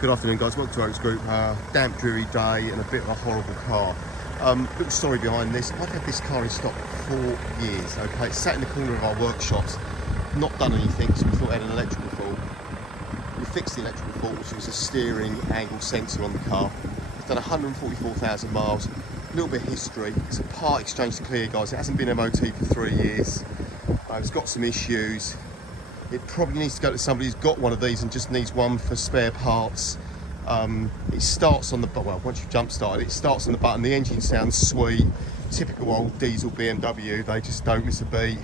Good afternoon guys, welcome to Oaks Group. Damp, dreary day and a bit of a horrible car. Little story behind this. I've had this car in stock for 4 years, okay? It's sat in the corner of our workshops, not done anything, so we thought it had an electrical fault. We fixed the electrical fault, which was a steering angle sensor on the car. It's done 144,000 miles, a little bit of history. It's a part exchange to clear, guys. It hasn't been MOT for 3 years. It's got some issues. It probably needs to go to somebody who's got one of these and just needs one for spare parts. It starts on the, well, once you've jump started, it starts on the button. The engine sounds sweet. Typical old diesel BMW, they just don't miss a beat.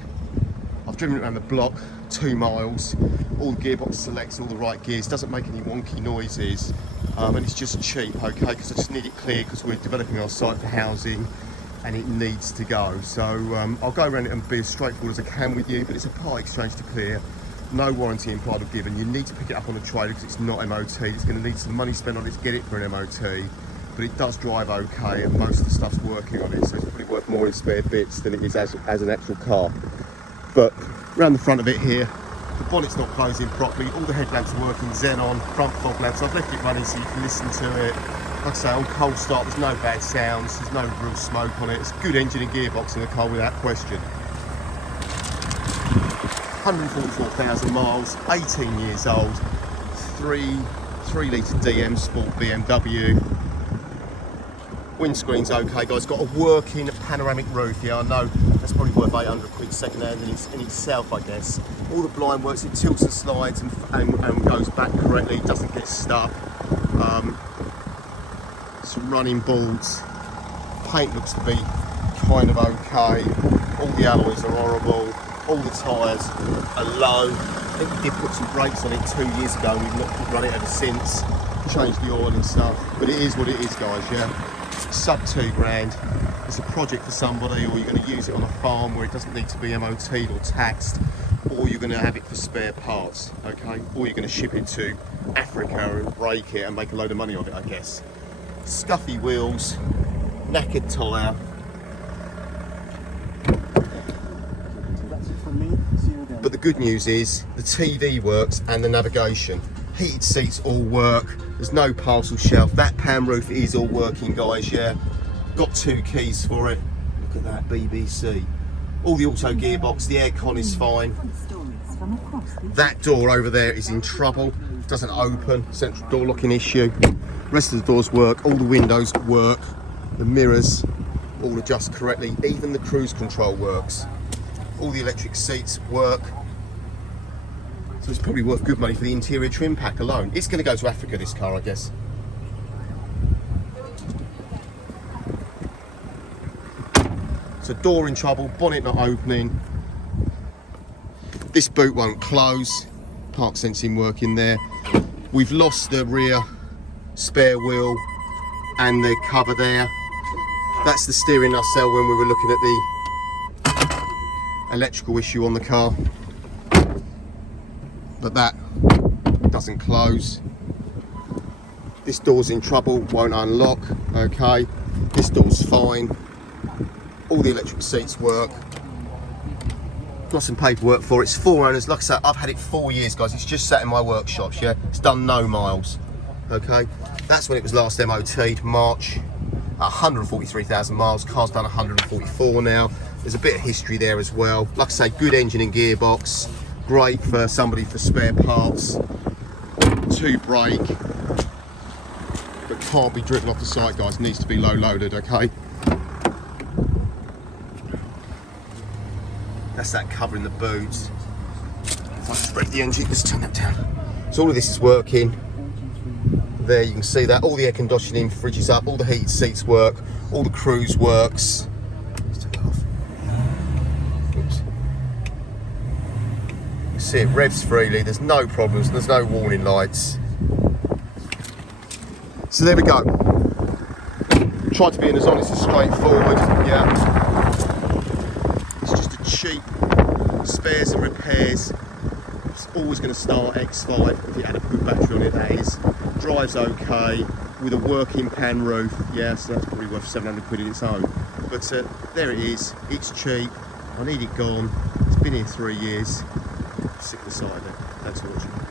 I've driven it around the block 2 miles. All the gearbox selects all the right gears, doesn't make any wonky noises. And it's just cheap, okay, because I just need it clear because we're developing our site for housing and it needs to go. So I'll go around it and be as straightforward as I can with you, but it's a part exchange to clear. No warranty implied or given. You need to pick it up on the trailer because it's not MOT. It's going to need some money spent on it to get it for an MOT, but it does drive okay and most of the stuff's working on it, so it's probably worth more in spare bits than it is as an actual car. But around the front of it here, the bonnet's not closing properly, all the headlamps are working xenon, front fog lamps. I've left it running so you can listen to it. Like I say, on cold start there's no bad sounds, there's no real smoke on it. It's a good engine and gearbox in the car without question. 144,000 miles, 18 years old, 3 litre DM Sport BMW. Windscreen's okay, guys. Got a working panoramic roof. Yeah, I know that's probably worth 800 quid second hand in itself, I guess. All the blind works, it tilts and slides and goes back correctly, doesn't get stuck. Some running boards. Paint looks to be kind of okay. All the alloys are horrible. All the tyres are low. I think we did put some brakes on it 2 years ago and we've not run it ever since. Changed the oil and stuff. But it is what it is, guys, yeah? Sub 2 grand. It's a project for somebody, or you're going to use it on a farm where it doesn't need to be MOT'd or taxed, or you're going to have it for spare parts, okay? Or you're going to ship it to Africa and break it and make a load of money on it, I guess. Scuffy wheels, knackered tyre. But the good news is the TV works and the navigation. Heated seats all work. There's no parcel shelf. That pan roof is all working, guys, yeah. Got 2 keys for it. Look at that, BBC. All the auto gearbox, the aircon is fine. That door over there is in trouble. Doesn't open, central door locking issue. Rest of the doors work, all the windows work. The mirrors all adjust correctly. Even the cruise control works. All the electric seats work. So it's probably worth good money for the interior trim pack alone. It's going to go to Africa, this car, I guess. So door in trouble, bonnet not opening. This boot won't close. Park sensing working there. We've lost the rear spare wheel and the cover there. That's the steering nacelle when we were looking at the electrical issue on the car, but that doesn't close. This door's in trouble, won't unlock. Okay, this door's fine. All the electric seats work. Got some paperwork for it. It's 4 owners. Like I said, I've had it 4 years, guys. It's just sat in my workshops. Yeah, it's done no miles. Okay, that's when it was last MOT'd, March. 143,000 miles. Car's done 144 now. There's a bit of history there as well. Like I say, good engine and gearbox. Great for somebody for spare parts. 2 brake. But can't be driven off the site, guys. Needs to be low loaded, okay? That's that covering the boots. If I spread the engine, let's turn that down. So all of this is working. There you can see that. All the air conditioning, fridge is up. All the heated seats work. All the cruise works. See it revs freely, there's no problems, there's no warning lights. So there we go. Try to be as honest and straightforward, yeah. It's just a cheap spares and repairs. It's always going to start X5 if you had a good battery on it, that is. Drives okay, with a working pan roof, yeah, so that's probably worth 700 quid in its own. But there it is, it's cheap, I need it gone, it's been here 3 years. Sick of the side of it. Thanks for watching.